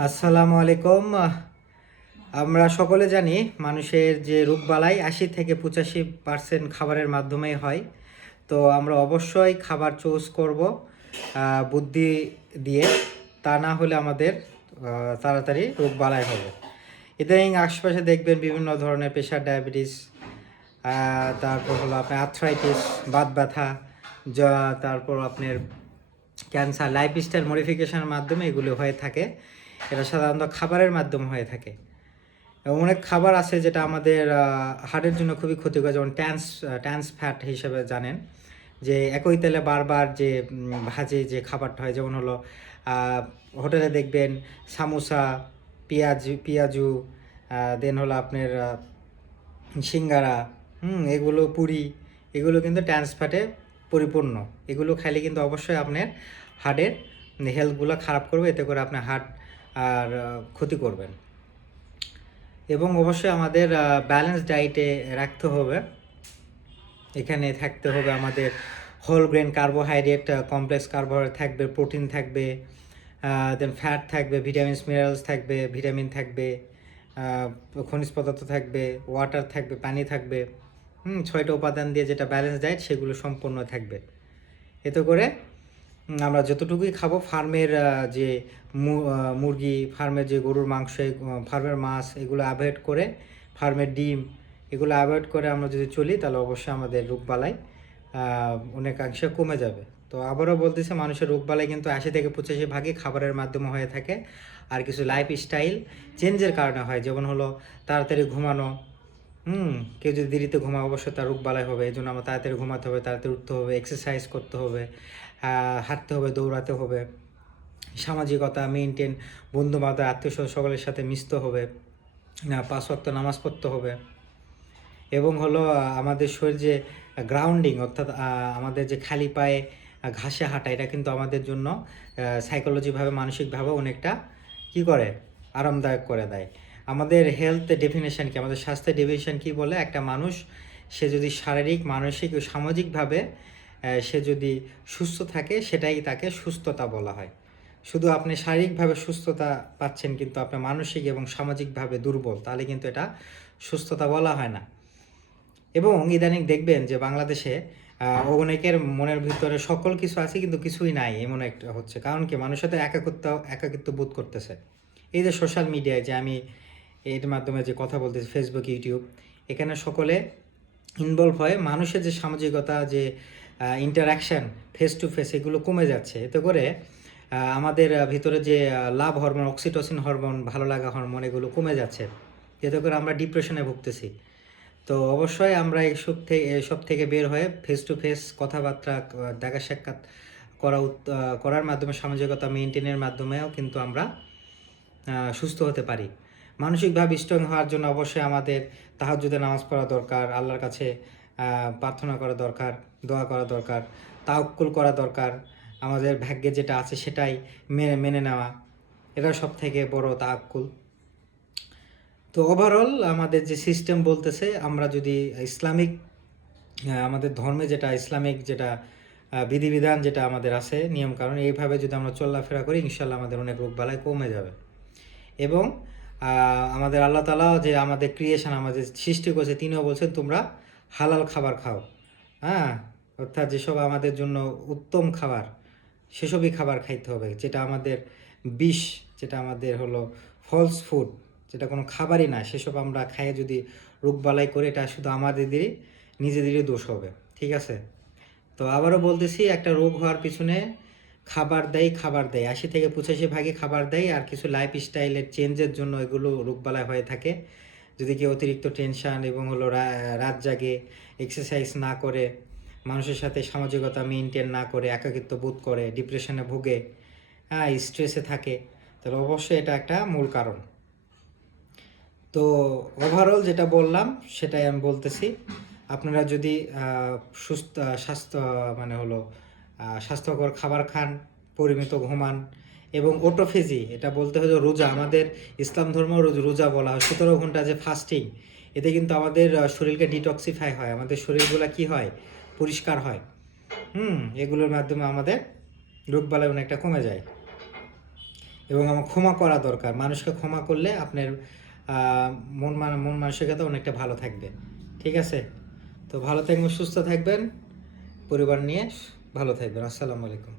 আসসালামু আলাইকুম। আমরা সকলে জানি মানুষের যে রোগবালাই ৮০ থেকে ৮৫% খাবারের মাধ্যমেই হয়। তো আমরা অবশ্যই খাবার চুজ করব বুদ্ধি দিয়ে, তা না হলে আমাদের তাড়াতাড়ি রোগবালাই হবে। ইদানিং আশেপাশে দেখবেন বিভিন্ন ধরনের প্রেশার, ডায়াবেটিস, তারপর হলো আপনার আর্থ্রাইটিস, বাত ব্যথা, তারপর আপনার ক্যান্সার, লাইফস্টাইল মডিফিকেশনের মাধ্যমে এগুলো হয়ে থাকে। এটা সাধারণত খাবারের মাধ্যমে হয়ে থাকে। এবং অনেক খাবার আছে যেটা আমাদের হার্টের জন্য খুবই ক্ষতিকর, যেমন ট্রান্স ফ্যাট হিসেবে জানেন, যে একই তেলে বারবার যে ভাজে যে খাবারটা হয়, যেমন হলো হোটেলে দেখবেন সামোসা, পেঁয়াজু, দেন হলো আপনার সিঙ্গারা, এগুলো পুরি, এগুলো কিন্তু ট্রান্স ফ্যাটে পরিপূর্ণ। এগুলো খাইলে কিন্তু অবশ্যই আপনার হার্টের হেলথগুলো খারাপ করবে, এতে করে আপনার হার্ট আর ক্ষতি করবেন। এবং অবশ্যই আমাদের ব্যালেন্স ডায়েটে রাখতে হবে। এখানে থাকতে হবে আমাদের whole grain carbohydrate, complex carbohydrate থাকবে, প্রোটিন থাকবে, দেন ফ্যাট থাকবে, ভিটামিনস মিনারেলস থাকবে, ভিটামিন থাকবে, খনিজ পদার্থ থাকবে, ওয়াটার থাকবে, পানি থাকবে। 6টা উপাদান দিয়ে যেটা ব্যালেন্স ডায়েট, সেগুলো সম্পূর্ণ থাকবে। এতে করে আমরা যতটুকুই খাবো, ফার্মের যে মুরগি, ফার্মের যে গরুর মাংস, ফার্মের মাছ, এগুলো অ্যাভয়েড করে, ফার্মের ডিম, এগুলো অ্যাভয়েড করে আমরা যদি চলি, তাহলে অবশ্যই আমাদের রোগবালাই অনেকাংশে কমে যাবে। তো আবারও বলতেছে, মানুষের রোগবালাই কিন্তু 80 থেকে 85% খাবারের মাধ্যমে হয়ে থাকে। আর কিছু লাইফস্টাইল চেঞ্জের কারণে হয়, যেমন হলো তাড়াতাড়ি ঘুমানো। কেউ যদি দেরিতে ঘুমায়, অবশ্যই তার রোগবালাই হবে। এই জন্য আমার তাড়াতাড়ি ঘুমাতে হবে, তাড়াতাড়ি উঠতে হবে, এক্সারসাইজ করতে হবে, হাঁটতে হবে, দৌড়াতে হবে, সামাজিকতা মেনটেন, বন্ধুবান্ধব, আত্মীয়স্বজন সকলের সাথে মিশতে হবে, 5 ওয়াক্ত নামাজ পড়তে হবে। এবং হলো আমাদের শরীর যে গ্রাউন্ডিং, অর্থাৎ আমাদের যে খালি পায়ে ঘাসে হাঁটা, এটা কিন্তু আমাদের জন্য সাইকোলজিভাবে, মানসিকভাবে অনেকটা কী করে, আরামদায়ক করে দেয়। আমাদের হেলথ ডেফিনেশন কি, আমাদের স্বাস্থ্যের ডেফিনেশন কি বলে, একটা মানুষ সে যদি শারীরিক, মানসিক ও সামাজিকভাবে সে যদি সুস্থ থাকে, সেটাই তাকে সুস্থতা বলা হয়। শুধু আপনি শারীরিকভাবে সুস্থতা পাচ্ছেন কিন্তু আপনি মানসিক এবং সামাজিকভাবে দুর্বল, তাহলে কিন্তু এটা সুস্থতা বলা হয় না। এবং ইদানিং দেখবেন যে বাংলাদেশে অনেকের মনের ভিতরে সকল কিছু আছে কিন্তু কিছুই নাই, এমন একটা হচ্ছে। কারণ কি, মানুষের তো একাকিত্ব বোধ করতেছে। এই যে সোশ্যাল মিডিয়ায় যে আমি এর মাধ্যমে যে কথা বলতেছি, ফেসবুক, ইউটিউব, এখানে সকলে ইনভলভ হয়ে মানুষের যে সামাজিকতা, যে ইন্টারাকশান, ফেস টু ফেস, এগুলো কমে যাচ্ছে। এতে করে আমাদের ভিতরে যে লাভ হরমোন, অক্সিটোসিন হরমোন, ভালো লাগা হরমোন, এগুলো কমে যাচ্ছে। এতে করে আমরা ডিপ্রেশনে ভুগতেছি। তো অবশ্যই আমরা এসব থেকে বের হয়ে ফেস টু ফেস কথাবার্তা, দেখা সাক্ষাৎ করার মাধ্যমে, সামাজিকতা মেনটেনের মাধ্যমেও কিন্তু আমরা সুস্থ হতে পারি। মানসিকভাবে স্ট্রং হওয়ার জন্য অবশ্যই আমাদের তাহাজ্জুদে নামাজ পড়া দরকার, আল্লাহর কাছে প্রার্থনা করা দরকার, দোয়া করা দরকার, তাওয়াক্কুল করা দরকার। আমাদের ভাগ্যে যেটা আছে সেটাই মেনে নেওয়া, এটা সব থেকে বড় তাওয়াক্কুল। তো ওভারঅল আমাদের যে সিস্টেম বলতেছে, আমরা যদি ইসলামিক, আমাদের ধর্মে যেটা ইসলামিক, যেটা বিধিবিধান যেটা আমাদের আছে, নিয়মকানুন, এইভাবে যদি আমরা চলাফেরা করি, ইনশাল্লাহ আমাদের অনেক রোগবালাই কমে যাবে। এবং আমাদের আল্লাহ তাআলা যে আমাদের ক্রিয়েশন, আমাদের সৃষ্টি করেছে, তিনিও বলছেন তোমরা হালাল খাবার খাও। অর্থাৎ যেসব আমাদের জন্য উত্তম খাবার, সেসবই খাবার খাইতে হবে। যেটা আমাদের বিষ, যেটা আমাদের হলো ফলস ফুড, যেটা কোনো খাবারই না, সেসব আমরা খাইয়ে যদি রোগবালাই করে, এটা শুধু আমাদেরই নিজেদেরই দোষ হবে। ঠিক আছে? তো আবারও বলতেছি, একটা রোগ হওয়ার পিছনে খাবার দেয়। 80 থেকে 85% খাবার দেয়, আর কিছু লাইফস্টাইলের চেঞ্জের জন্য এগুলো রোগবালাই হয়ে থাকে। যদি কেউ অতিরিক্ত টেনশান এবং হলো রাত জাগে, এক্সারসাইজ না করে, মানুষের সাথে সামাজিকতা মেনটেন না করে, একাকিত্ব বোধ করে, ডিপ্রেশনে ভোগে, স্ট্রেসে থাকে, তাহলে অবশ্যই এটা একটা মূল কারণ। তো ওভারঅল যেটা বললাম সেটাই আমি বলতেছি, আপনারা যদি স্বাস্থ্য মানে হলো স্বাস্থ্যকর খাবার খান, পরিমিত ঘুমান, এবং অটোফেজি, এটা বলতে হলো রোজা। আমাদের ইসলাম ধর্ম রোজা বলা হয়, 17 ঘন্টা যে ফাস্টিং, এতে কিন্তু আমাদের শরীরকে ডিটক্সিফাই হয়, আমাদের শরীরগুলো কি হয়, পরিষ্কার হয়। এগুলোর মাধ্যমে আমাদের রোগবালাই অনেকটা কমে যায়। এবং আমার ক্ষমা করা দরকার। মানুষকে ক্ষমা করলে আপনার মন মানসিকতা অনেকটা ভালো থাকবে। ঠিক আছে? তো ভালো থাকবেন, সুস্থ থাকবেন, পরিবার নিয়ে ভালো থাকবেন। আসসালামু আলাইকুম।